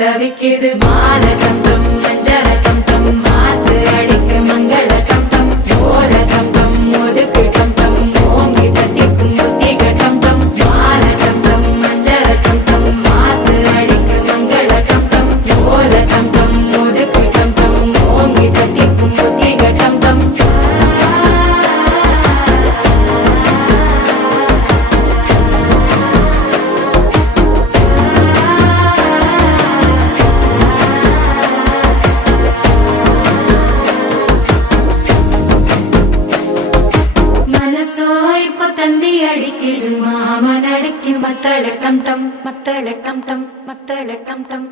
தவிக்குது மால டம் டம் மஞ்சள டம் டம் மாத்து அடிக்க மங்கள டம் டம் ஓல டம் டம் ஒதுக்கு டம் டம் ஓங்கி தட்டிக்கும் புத்திக டம் டம் மால டம் டம் மஞ்சள டம் டம் மாத்து அடிக்க மங்கள டம் டம் ஓல டம் டம் ஒதுக்கு டம் டம் ஓங்கி தட்டிக்கும் புத்திக டம் டம் தந்தி அடிக்குது மாமன் அடிக்கு மத்தள டம் டம் மத்தள டம் டம் மத்தள டம் டம்